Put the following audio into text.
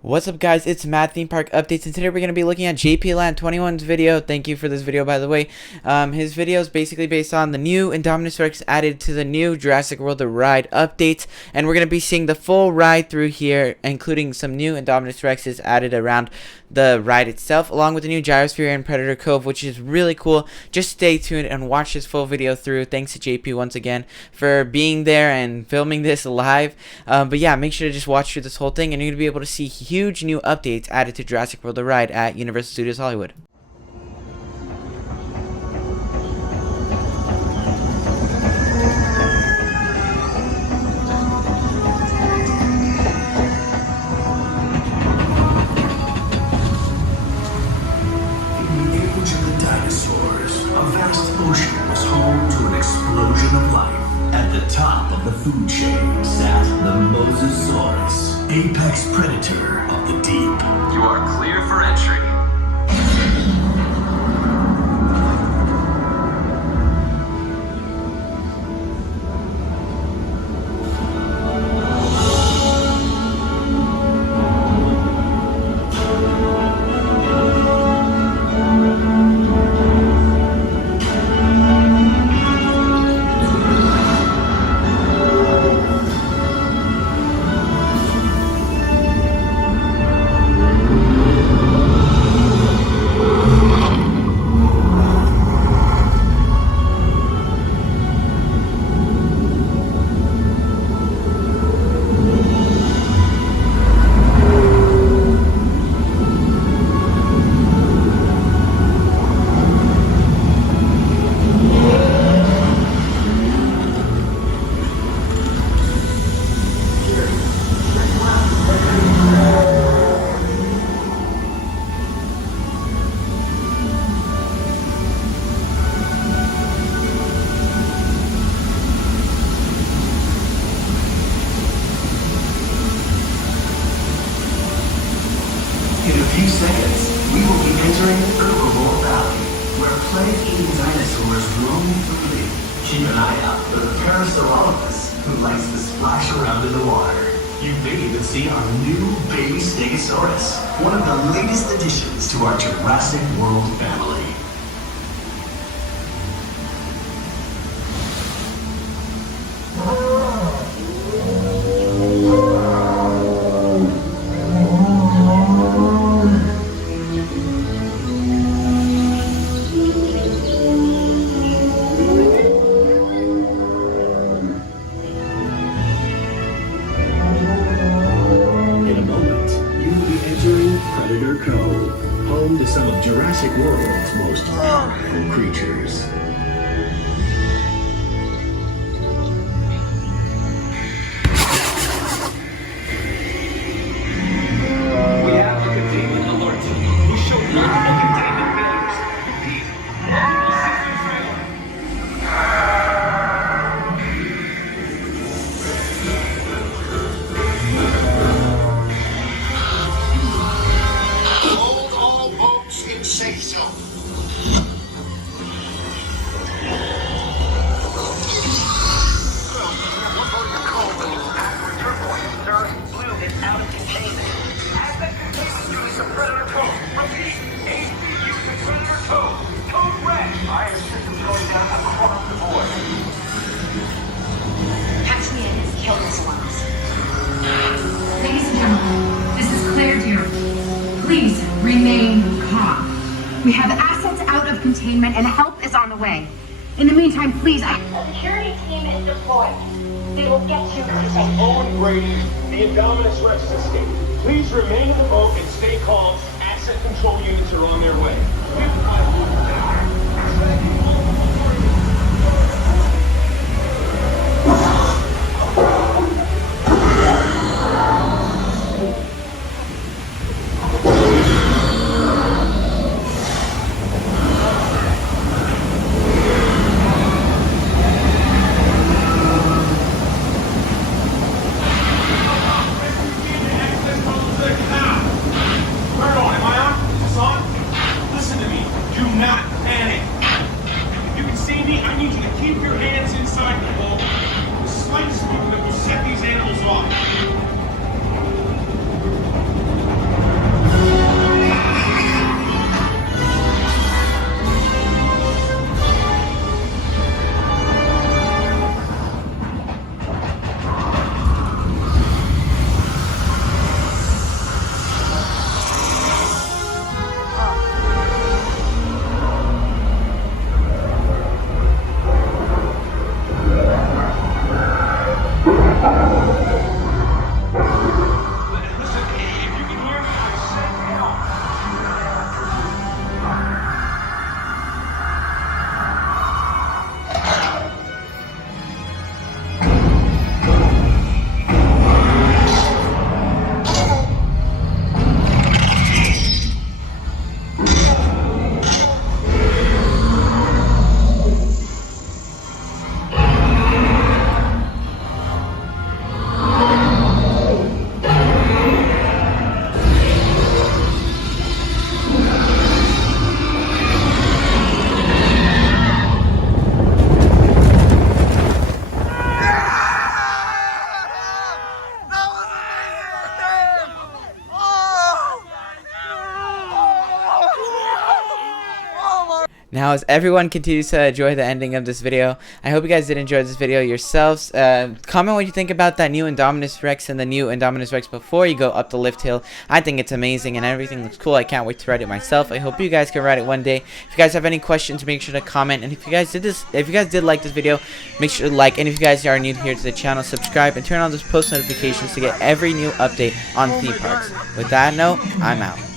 What's up, guys? It's Matt Theme Park Updates, and today we're going to be looking at JP Land 21's video. Thank you for this video, by the way. His video is basically based on the new Indominus Rex added to the new Jurassic World The Ride updates, and we're going to be seeing the full ride through here, including some new Indominus Rexes added around the ride itself, along with the new Gyrosphere and Predator Cove, which is really cool. Just stay tuned and watch this full video through. Thanks to JP once again for being there and filming this live. But yeah, make sure to just watch through this whole thing, and you're going to be able to see huge new updates added to Jurassic World The Ride at Universal Studios Hollywood. A vast ocean was home to an explosion of life. At the top of the food chain sat the Mosasaurus, apex predator of the deep. You are clear for entry. In a few seconds, we will be entering Herbivore Valley, where plague-eating dinosaurs roam freely. Keep an eye out for the Parasaurolophus, who likes to splash around in the water. You may even see our new baby Stegosaurus, one of the latest additions to our Jurassic World family. Predator Cove, home to some of Jurassic World's most powerful creatures. We have the containment alert. We showed multiple containment failures. Repeat, multiple systems failure. Safe zone. Blue is out of containment. Asset containment units of Predator Cove. Repeat, ACU to Predator Cove. Code red. Iron systems going down across the board. Patch me in and kill this ones. Ladies and gentlemen, this is Claire Deer. Please remain calm. We have assets out of containment and help is on the way. In the meantime, please, A security team is deployed. They will get you. Owen Brady, the Indominus Rex escaped. Please remain in the boat and stay calm. Asset control units are on their way. Listen to me. Do not panic. Now, as everyone continues to enjoy the ending of this video, I hope you guys did enjoy this video yourselves. Comment what you think about that new Indominus Rex and the new Indominus Rex before you go up the lift hill. I think it's amazing and everything looks cool. I can't wait to ride it myself. I hope you guys can ride it one day. If you guys have any questions, make sure to comment. And if you guys did like this video, make sure to like. And if you guys are new here to the channel, subscribe and turn on those post notifications to get every new update on theme parks. With that note, I'm out.